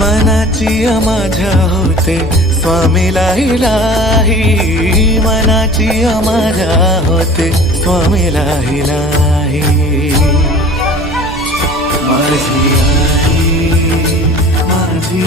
मनाची माझ्या होते स्वामीला इलाही, मनाची माझ्या होते स्वामीला इलाही. माझी आई, माझी